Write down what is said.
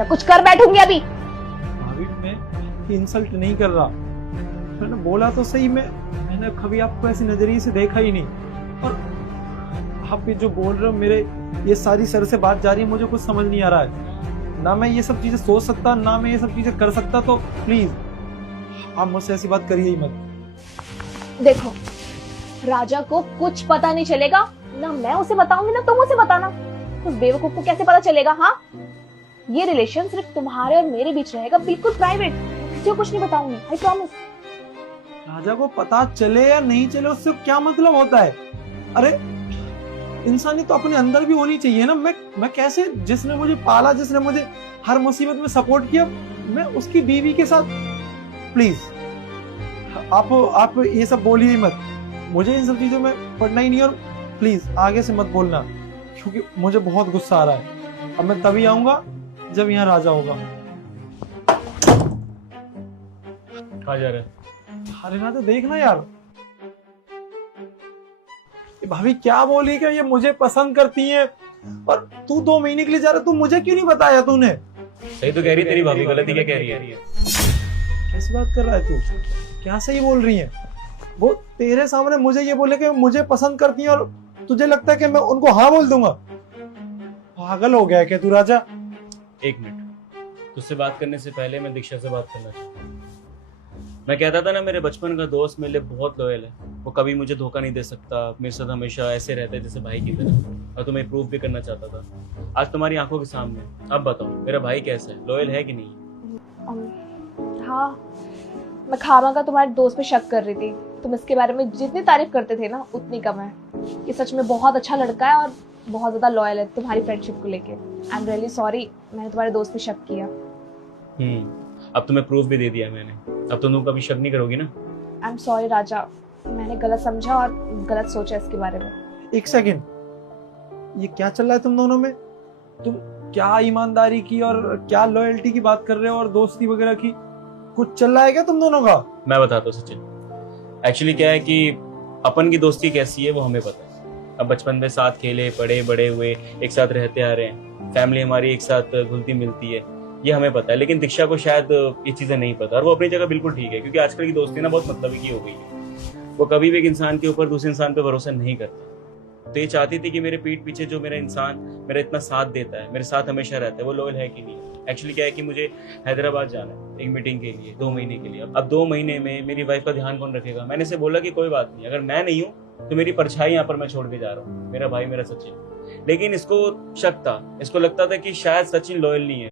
मैं कुछ कर बैठूंगी अभी। भाभी मैं आपकी इंसल्ट नहीं कर रहा, मैंने बोला तो सही, मैंने कभी आपको ऐसी नजरिए से देखा ही नहीं। और आप ये जो बोल रहे हो, मेरे ये सारी सर से बात जा रही है, मुझे कुछ समझ नहीं आ रहा है। ना मैं ये सब चीजें सोच सकता, ना मैं ये सब चीजें कर सकता। तो प्लीज आप मुझसे ऐसी बात करिए ही मत। देखो, राजा को कुछ पता नहीं चलेगा, ना मैं उसे बताऊंगी ना तुम उसे बताना। उस बेवकूफ को कैसे पता चलेगा? हाँ, ये रिलेशन सिर्फ तुम्हारे और मेरे बीच रहेगा, बिल्कुल प्राइवेट। किसी को कुछ नहीं बताऊंगी, आई प्रॉमिस। राजा को पता चले या नहीं चले उससे क्या मतलब होता है? अरे इंसानी तो अपने अंदर भी होनी चाहिए ना। मैं कैसे, जिसने मुझे पाला, जिसने मुझे हर मुसीबत में सपोर्ट किया, मैं उसकी बीवी के साथ। प्लीज आप ये सब बोलिए ही मत, मुझे इन सब चीजों में पढ़ना ही नहीं। और प्लीज आगे से मत बोलना, क्योंकि मुझे बहुत गुस्सा आ रहा है। अब मैं तभी आऊंगा जब यहाँ राजा होगा। कहाँ जा रहे? अरे राजा देखना यार, ये भाभी क्या बोली कि ये मुझे पसंद करती है, और तू 2 महीने के लिए जा रहा, तू मुझे क्यों नहीं बताया तूने? सही तो कह रही तेरी भाभी, गलती क्या कह रही है? कैसी बात कर रहा है तू? क्या सही बोल रही है? वो तेरे सामने मुझे ये बोले कि मुझे पसंद करती है, और तुझे लगता है कि मैं उनको हाँ बोल दूंगा? पागल हो गया क्या तू राजा? एक मिनट, तुझसे बात करने से पहले मैं दीक्षा से बात करना चाहता हूँ। मैं कहता था ना, मेरे बचपन का दोस्त मेरे लिए बहुत लॉयल है, वो कभी मुझे धोखा नहीं दे सकता, मेरे साथ हमेशा ऐसे रहता है जैसे भाई की तरह, और तुम्हें प्रूव भी करना चाहता था। आज तुम्हारी आंखों के सामने। अब बताओ मेरा भाई कैसा है, लॉयल है कि नहीं? हाँ, मैं खामखा तुम्हारे दोस्त पे शक कर रही थी। तुम इसके बारे में जितनी तारीफ करते थे ना, उतनी कम है। ये सच में बहुत अच्छा लड़का है और बहुत ज्यादा लॉयल है तुम्हारी फ्रेंडशिप को लेके। आई एम रियली सॉरी, मैंने तुम्हारे दोस्त पे शक किया। अब तुम्हें प्रूफ भी दे दिया मैंने, अब तुम कभी शक नहीं करोगी ना? आई एम सॉरी राजा, मैंने गलत समझा और गलत सोचा इसके बारे में। एक सेकंड, ये क्या चल रहा है तुम दोनों में? तुम क्या ईमानदारी की और क्या लॉयल्टी की बात कर रहे हो, और दोस्ती वगैरह की? कुछ चल रहा है क्या तुम दोनों का? मैं बताता हूँ सचिन, एक्चुअली क्या है कि अपन की दोस्ती कैसी है वो हमें पता है। अब बचपन में साथ खेले, पढ़े, बड़े हुए, एक साथ रहते आ रहे हैं, फैमिली हमारी एक साथ घुलती मिलती है, ये हमें पता है। लेकिन दीक्षा को शायद ये चीजें नहीं पता, और वो अपनी जगह बिल्कुल ठीक है, क्योंकि आजकल की दोस्ती ना बहुत मतलबी की हो गई है। वो कभी भी एक इंसान के ऊपर दूसरे इंसान पे भरोसा नहीं करता। तो ये चाहती थी कि मेरे पीठ पीछे जो मेरा इंसान मेरा इतना साथ देता है, मेरे साथ हमेशा रहता है, वो लॉयल है कि नहीं। एक्चुअली क्या है कि मुझे हैदराबाद जाना है एक मीटिंग के लिए 2 महीने के लिए। अब 2 महीने में मेरी वाइफ का ध्यान कौन रखेगा? मैंने इसे बोला कि कोई बात नहीं, अगर मैं नहीं हूँ तो मेरी परछाई यहाँ पर मैं छोड़ के जा रहा हूँ, मेरा भाई, मेरा सचिन। लेकिन इसको शक था, इसको लगता था कि शायद सचिन लॉयल नहीं है।